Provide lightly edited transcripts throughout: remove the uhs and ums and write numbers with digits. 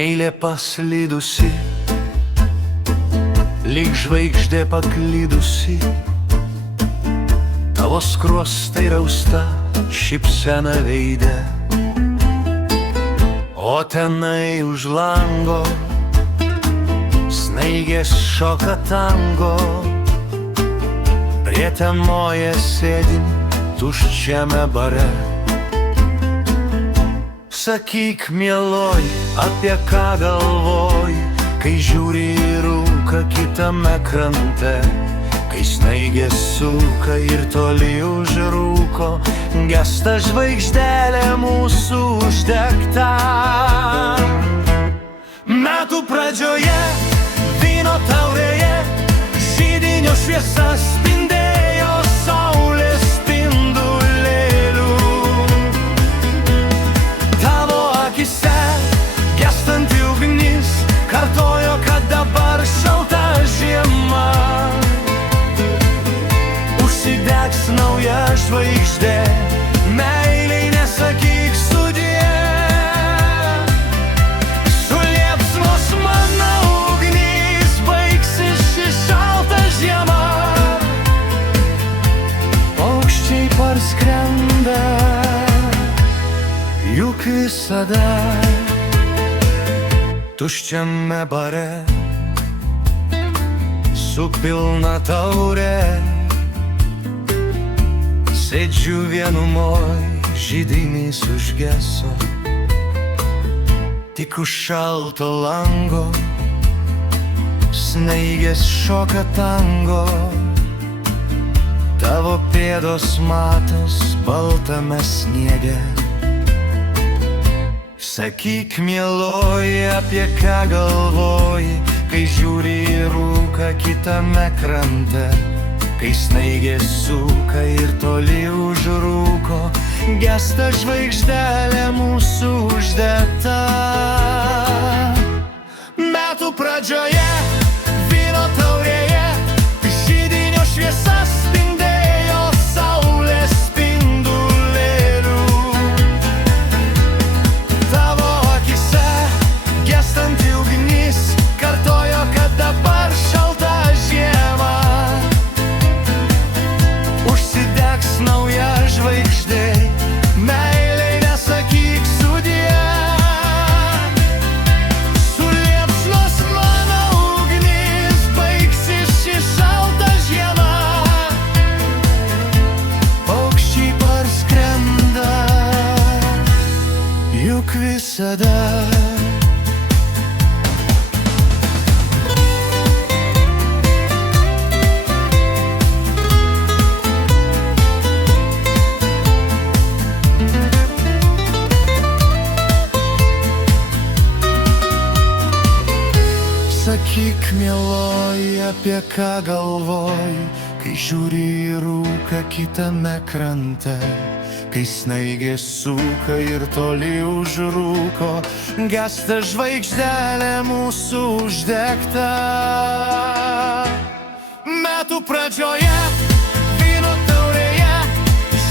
Meilė paslydusi, lyg žvaigždė paklydusi, tavo skruostai rausta šypsena veide. O tenai už lango snaigės šoka tango, prietemoje sėdim tuščiame bare. Sakyk, mieloji, apie ką galvoji, kai žiūri į rūką kitame krante, kai snaigės suka ir toli už rūko gesta žvaigždelė mūsų uždegta. Metų pradžioje vyno taurėje židinio šviesa spindėjo saulės spindulėlių. Tavo akise gestanti ugnis kartojo, kad dabar šalta žiema. Užsidegs nauja žvaigždė, meiliai nesakyk sudie. Su liepsnos mano ugnis baigsis ši šalta žiema. Paukščiai parskrenda, juk visada tuščiame bare su pilna taure. Sėdžiu vienumoj, židinys užgeso, tik už šalto lango snaigės šoka tango. Tavo pėdos matos baltame sniege. Sakyk, mieloji, apie ką galvoji, kai žiūri į rūką kitame krante, kai snaigės suka ir toli už rūko gesta žvaigždelė mūsų uždegta. Metų pradžioje vyno taurėje židinio šviesa spindėjo saulės spindulėlių. Tavo akise gestanti ugnis kartojo, kad dabar šalta žiema. Užsidegs nauja žvaigždė, meiliai nesakyk sudie. Su liepsnos mano ugnis baigsis ši šalta žiema. Paukščiai parskrenda, juk visada. Sakyk, mieloji, apie ką galvoji, kai žiūri į rūką kitame krante, kai snaigės suka ir toli už rūko gesta žvaigždelė mūsų uždegta. Metų pradžioje vyno taurėje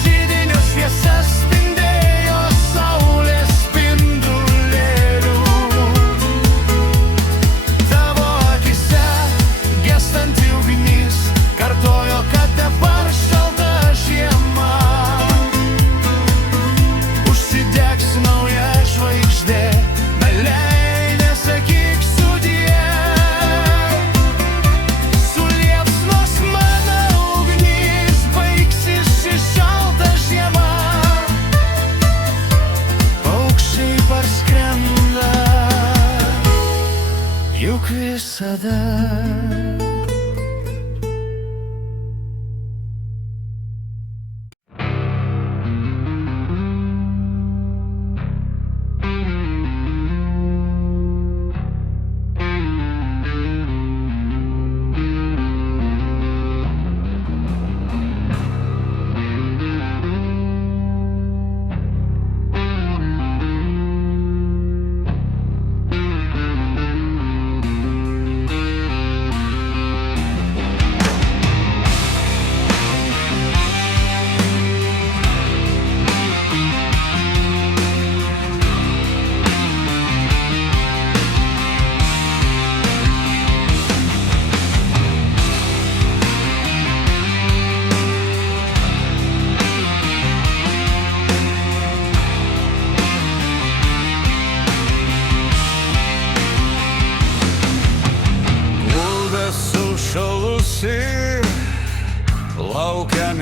židinio šviesa spindėjo saulės spindulėlių. Tavo akise gestanti ugnis kartojo, kad dabar šalta žiema. Užsidegs nauja žvaigždė, meiliai nesakyk sudie. Su liepsnos mano ugnis baigsis ši šalta žiema. Paukščiai parskrenda, juk visada.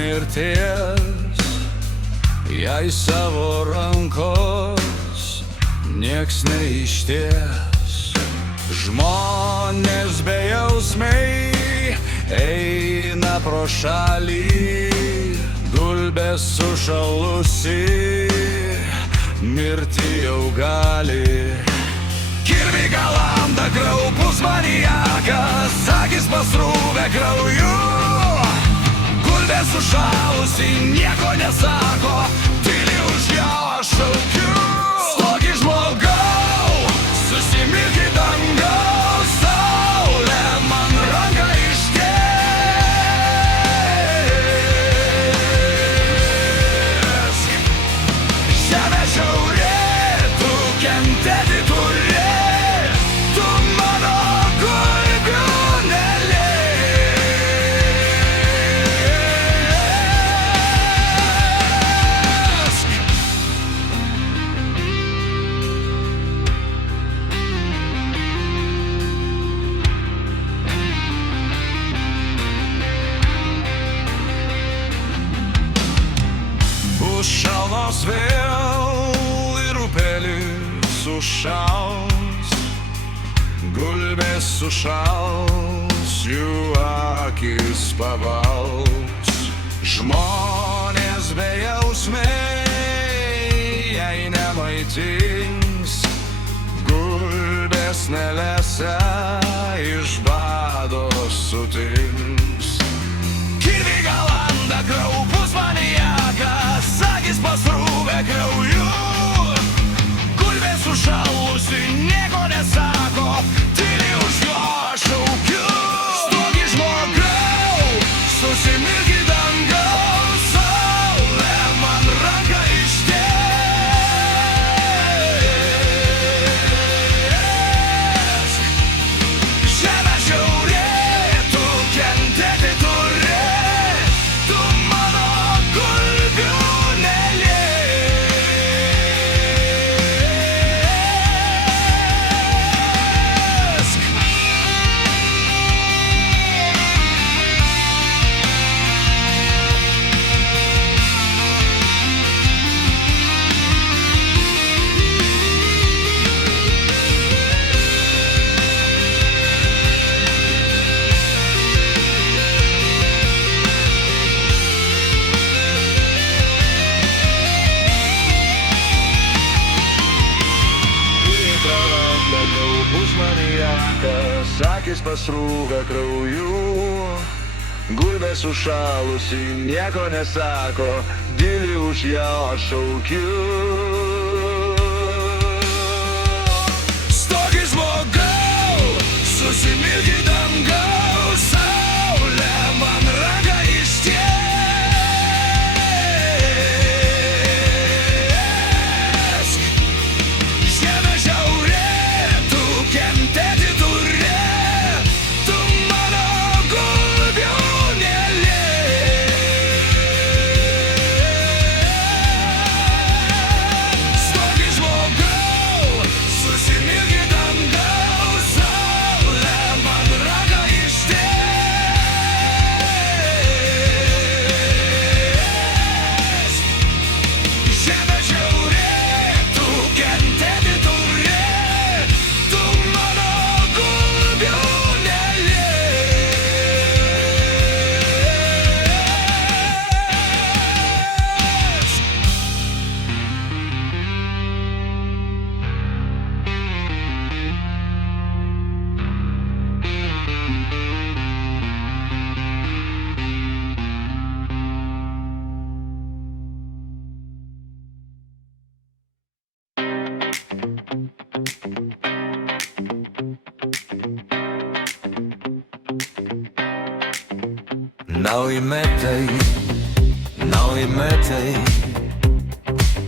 mirties, jei savo rankos nieks neišties. Žmonės bejausmiai eina pro šalį, gulbės sušalusi mirti jau gali. Kirvį galanda kraupus maniakas, akis pasrūvę krauju, gulbė sušalusi nieko nesako, tyliai už jo šaukiu. Stoki žmogau, susimilk į dangaus, saulė man ranką ištiesk. Žemė šiaurė, tu kentėti turi, tu mano gulbių neliesk. Užšalos vėl ir upelis sušals, gulbės sušals, jų akis pavals. Žmonės bejausmiai, jei nemaitins, gulbės nelesa iš bado sutins. Kirvį galanda kraupus maniakas, akis pasrūvę krauju, gulbė sušalusi nieko nesako, tyliai už jo šaukiu. Stoki žmogau, susimilk į dangaus, saulė man ranką ištiesk. Žemė šiaurė, tu kentėti turi, tu mano gulbių neliesk. Kraupus maniakas, akis pasrūvę krauju, gulbė sušalusi nieko nesako, tyliai už ją šaukiu. Stoki žmogau, susimilk į dangaus, saulė man ranką ištiesk. Žemė šiaurė, tu kentėti turi, tu mano gulbių neliesk. Stoki žmogau, susimilk į dangaus, saulė man ranką ištiesk. Žemė šiaurė, tu kentėti turi, tu mano gulbių neliesk. Nauji metai,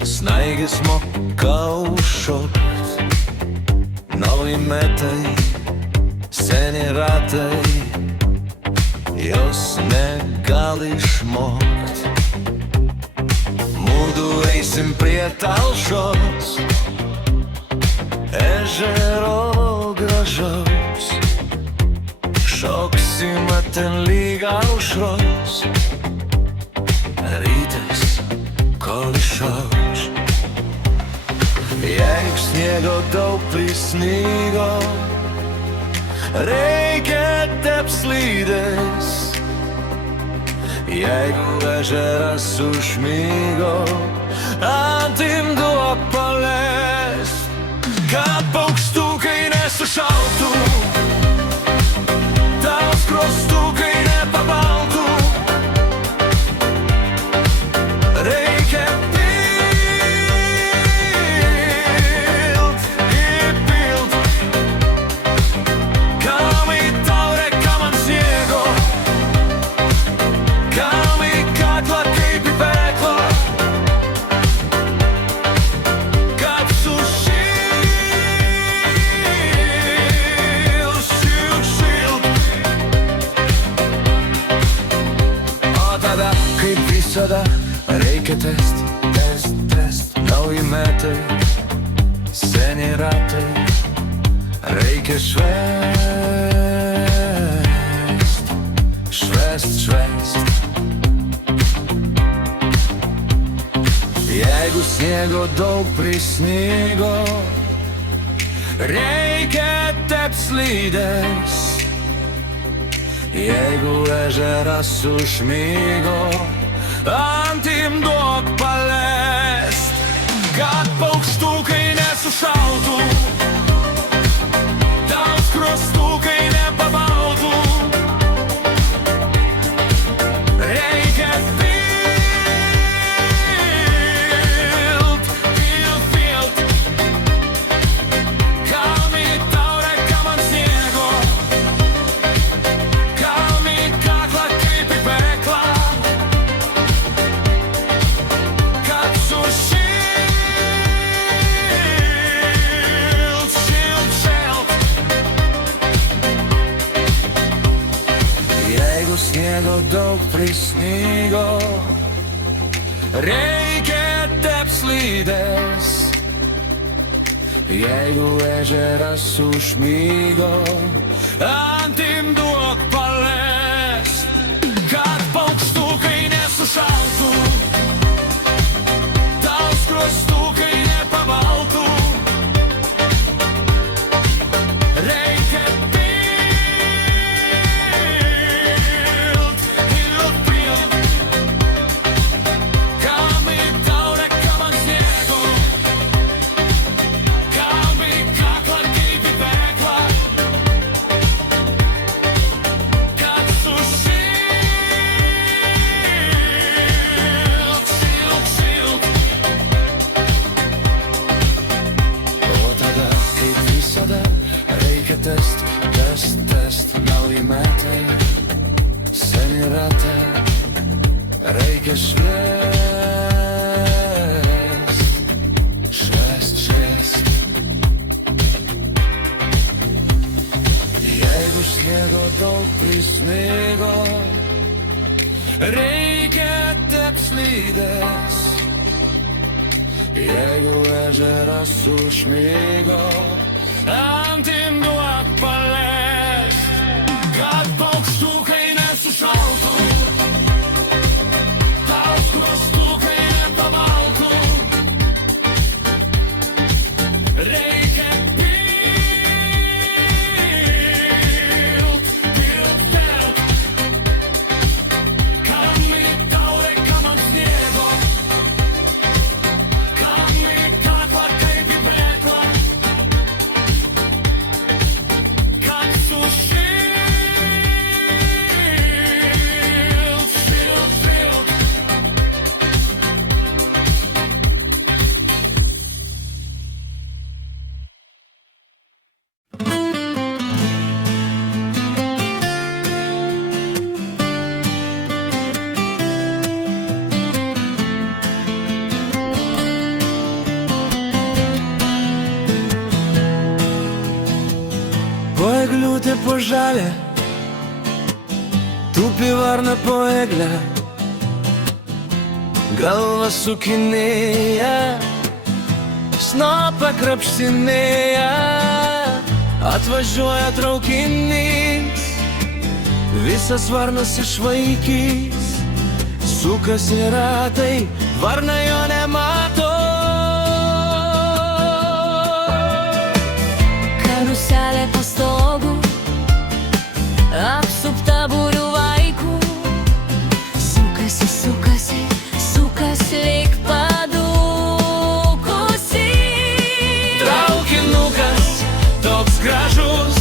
snaigės moka užšokt. Nauji metai, seni ratai, jos negali išmokt. Mudu eisim prie talšos, ežero gražaus, šoksime ten lyg aušros. sniego daug prisnygo, reikia tepslydės. Jeigu ežeras užmygo, antim duok paleist, kad paukštukai nesušaltų, tau skruostukai nepabaltų. Reikia pilt, įpilt, kam į taurę, kam ant sniego, kam į kaklą kaip į peklą, kad sušilt, šilt. O tada, kaip visada, reikia test, nauji metai, seni ratai, reikia švęst. Jeigu sniego daug prisnygo, reikia tepslydės. Jeigu ežeras užmygo, antim duok paleist, kad paukštukai nesušaltų, tau skruostukai nepabaltų. Reikia pilt, kam į taurę, kam ant sniego, kam į kaklą kaip į peklą, kad sušilt, šilt. Jeigu sniego daug prisnygo, reikia tepslydės. Jeigu ežeras užmygo, antim duok paleist, kad paukštukai nesušaltų, tau skruostukai nepabaltų. Reikia pilt, kam į taurę, kam ant sniego, kam į kaklą kaip į peklą, kad sušilt, šilt. O tada, kaip visada, reikia test, nauji metai, seni ratai, reikia švęst. Jeigu sniego daug prisnygo, reikia tepslydės. Jeigu ežeras užmygo, antim duok paleist, kad paukštukai nesušaltų, tau skruostukai nepabaltų. Reikia pilt, kam į taurę, kam ant sniego, kam į kaklą kaip į peklą, kad sušilt, šilt. Po egliutė po žalę, tupi varna po eglę, galva sukinėja, snapą krapštinėja. Atvažiuoja traukinys, visas varnas išvaikys, sukasi ratai, varna jo nemato. Karuselė po stogu, apsupta būrių vaikų. Sukasi, sukasi, sukasi lyg padūkusi. Traukinukas toks gražus,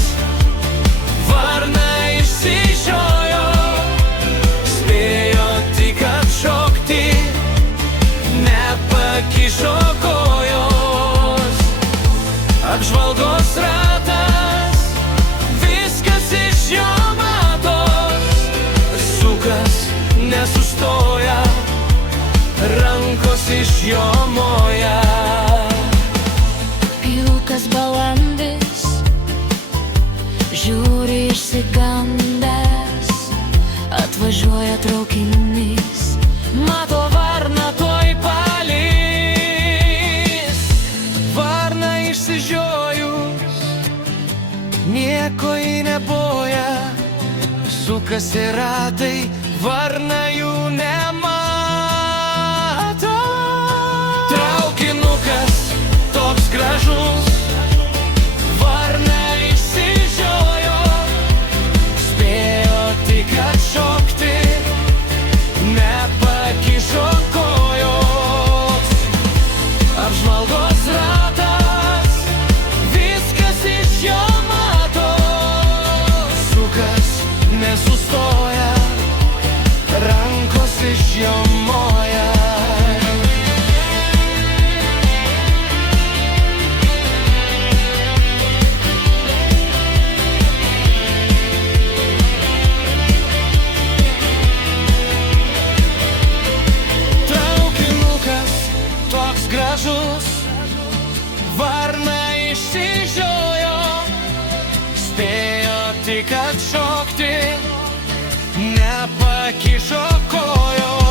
varna išsižiojo, spėjo tik atšokti, nepakišo kojos. Apžvalgos ratas, viskas iš jo matos, sukas nesustoja, rankos iš jo moja. Pilkas balandis žiūri išsigandęs, atvažiuoja traukinys, mato varną tuoj palys. Varna išsižiojus, nieko ji neboja, sukasi ratai, varna jų nemato. Traukinukas toks gražus, varna išsižiojo, spėjo tik atšokti, nepakišo kojos. Apžvalgos ratas, viskas iš jo matos, sukas nesustoja, rankos iš jo moja. Traukinukas toks gražus, varna išsižiojo, spėjo tik atšokti, nepakišo kojos.